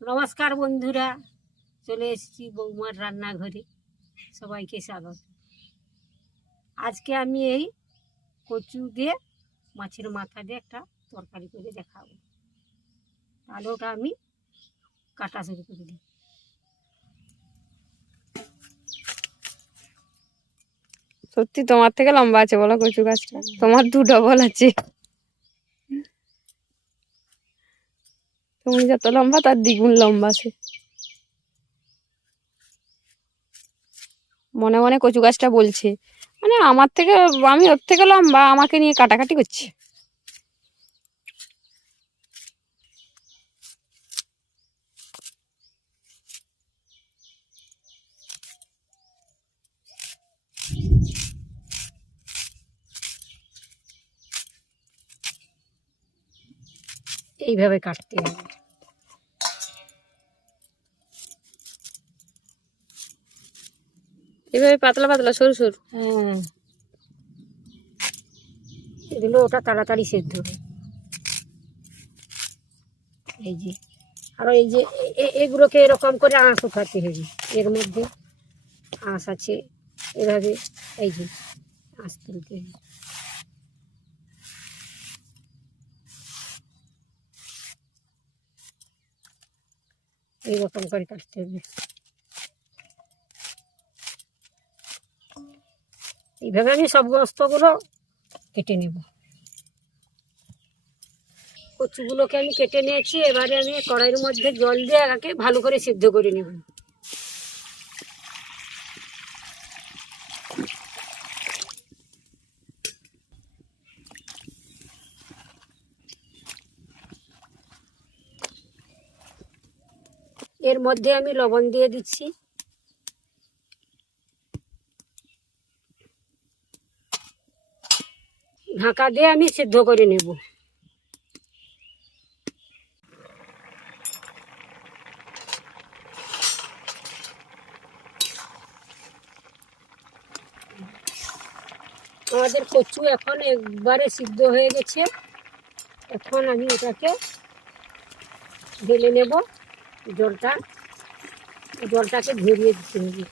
নমস্কার বন্ধুরা, চলে এসেছি বৌমার রান্নাঘরে। সবাইকে স্বাগত। আজকে আমি এই কচু দিয়ে, মাছের মাথা দিয়ে একটা তরকারি করে দেখাবো। তাহলে ওটা আমি কাটা শুরু করে দিই। সত্যি তোমার থেকে লম্বা আছে বলো কচু গাছটা? তোমার দু ডবল আছে। তুমি যত লম্বা, তার দ্বিগুণ লম্বা আছে। মনে মনে কচু গাছটা বলছে মানে আমার থেকে, আমি ওর থেকে লম্বা, আমাকে নিয়ে কাটাকাটি করছে। এইভাবে কাটতে হবে এভাবে পাতলা পাতলা, সরু সরু। হ্যাঁ। এগুলো ওটা তাড়াতাড়ি সেদ্ধ হবে। এই যে, আর এই যে এগুলোকে এরকম করে আঁশ উঠাতে হবে। এর মধ্যে আঁশ আছে, এভাবে এই যে আঁশ তুলতে হবে। এইরকম করে কাটতে হবে। এইভাবে আমি সব গোস্তগুলো কেটে নেব। কচুগুলোকে আমি কেটে নিয়েছি, এবারে আমি কড়াইয়ের মধ্যে জল দিয়ে আগে ভালো করে সিদ্ধ করে নেব। এর মধ্যে আমি লবণ দিয়ে দিচ্ছি। ঢাকা দিয়ে আমি সিদ্ধ করে নেব। আমাদের কচু এখন একবারে সিদ্ধ হয়ে গেছে। এখন আমি এটাকে ঢেলে নেব। জলটা, জলটাকে ঝরিয়ে দিতে হবে।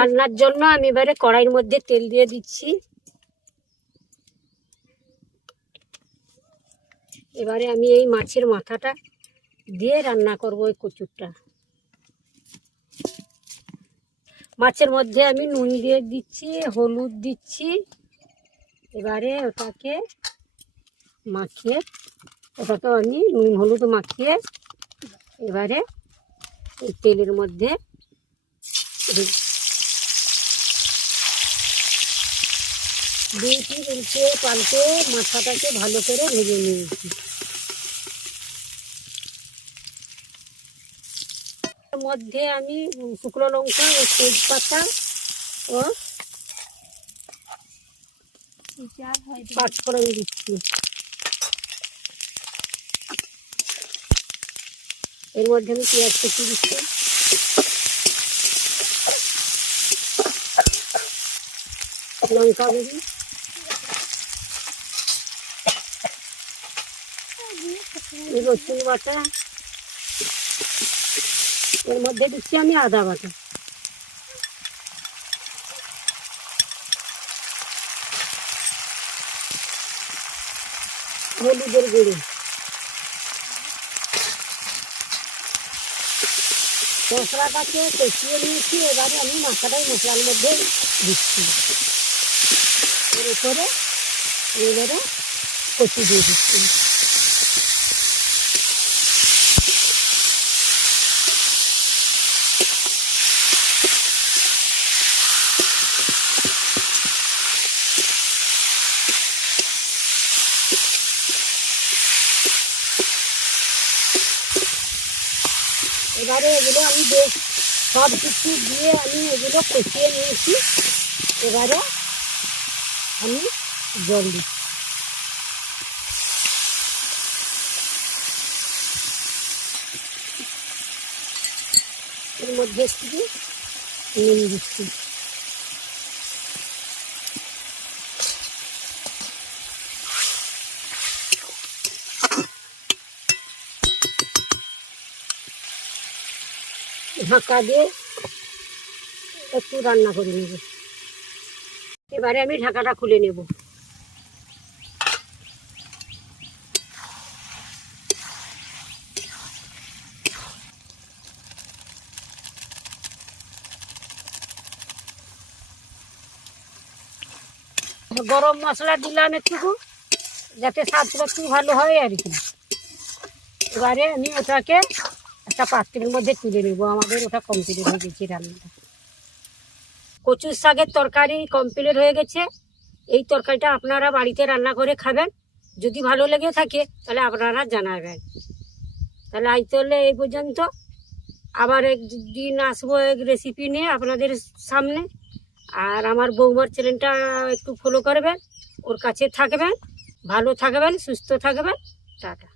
রান্নার জন্য আমি এবারে কড়াইয়ের মধ্যে তেল দিয়ে দিচ্ছি। এবারে আমি এই মাছের মাথাটা দিয়ে রান্না করব ওই কচুরটা। মাছের মধ্যে আমি নুন দিয়ে দিচ্ছি, হলুদ দিচ্ছি। এবারে ওটাকে মাখিয়ে, ওটাকে আমি নুন, হলুদ মাখিয়ে এবারে এই তেলের মধ্যে দুইটি উল্টে পাল্টে মাথাটাকে ভালো করে ভেজে নিয়েছি। মধ্যে আমি শুকনো লঙ্কা ও তেজপাতা ও পাঁচফোড়ন দিচ্ছি। এর মধ্যে আমি পেঁয়াজ কুচি দিচ্ছি। লঙ্কা গুঁড়ি। রসুন বাটা, এর মধ্যে দিচ্ছি আমি আদা বাটা। হলুদের গুঁড়ি। মশলাটাকে কষিয়ে নিয়েছি, এবারে আমি মাথাটাই মশলার মধ্যে দিচ্ছি। এর উপরে এবারে কচু দিয়ে দিচ্ছি। এবারে এগুলো আমি বেশ সব কিছু দিয়ে আমি এগুলো কষিয়ে নিয়েছি। এবারে আমি জল দিচ্ছি। এর মধ্যে একটু নুন দিচ্ছি। ঢাকা দিয়ে একটু রান্না করে নেব। এবারে আমি ঢাকাটা খুলে নেব। গরম মশলা দিলাম একটু যাতে স্বাদটা একটু ভালো হয় আর কি। এবারে আমি ওটাকে একটা পাত্রের মধ্যে তুলে নেব, আমাদের ওটা কমপ্লিট হয়ে গেছে রান্নাটা। কচুর শাকের তরকারি কমপ্লিট হয়ে গেছে। এই তরকারিটা আপনারা বাড়িতে রান্না করে খাবেন। যদি ভালো লেগে থাকে, তাহলে আপনারা জানাবেন। তাহলে আজ তাহলে এই পর্যন্ত। আবার একদিন আসব এক রেসিপি নিয়ে আপনাদের সামনে। আর আমার বৌমার চ্যানেলটা একটু ফলো করবেন, ওর কাছে থাকবেন। ভালো থাকবেন, সুস্থ থাকবেন। টাটা।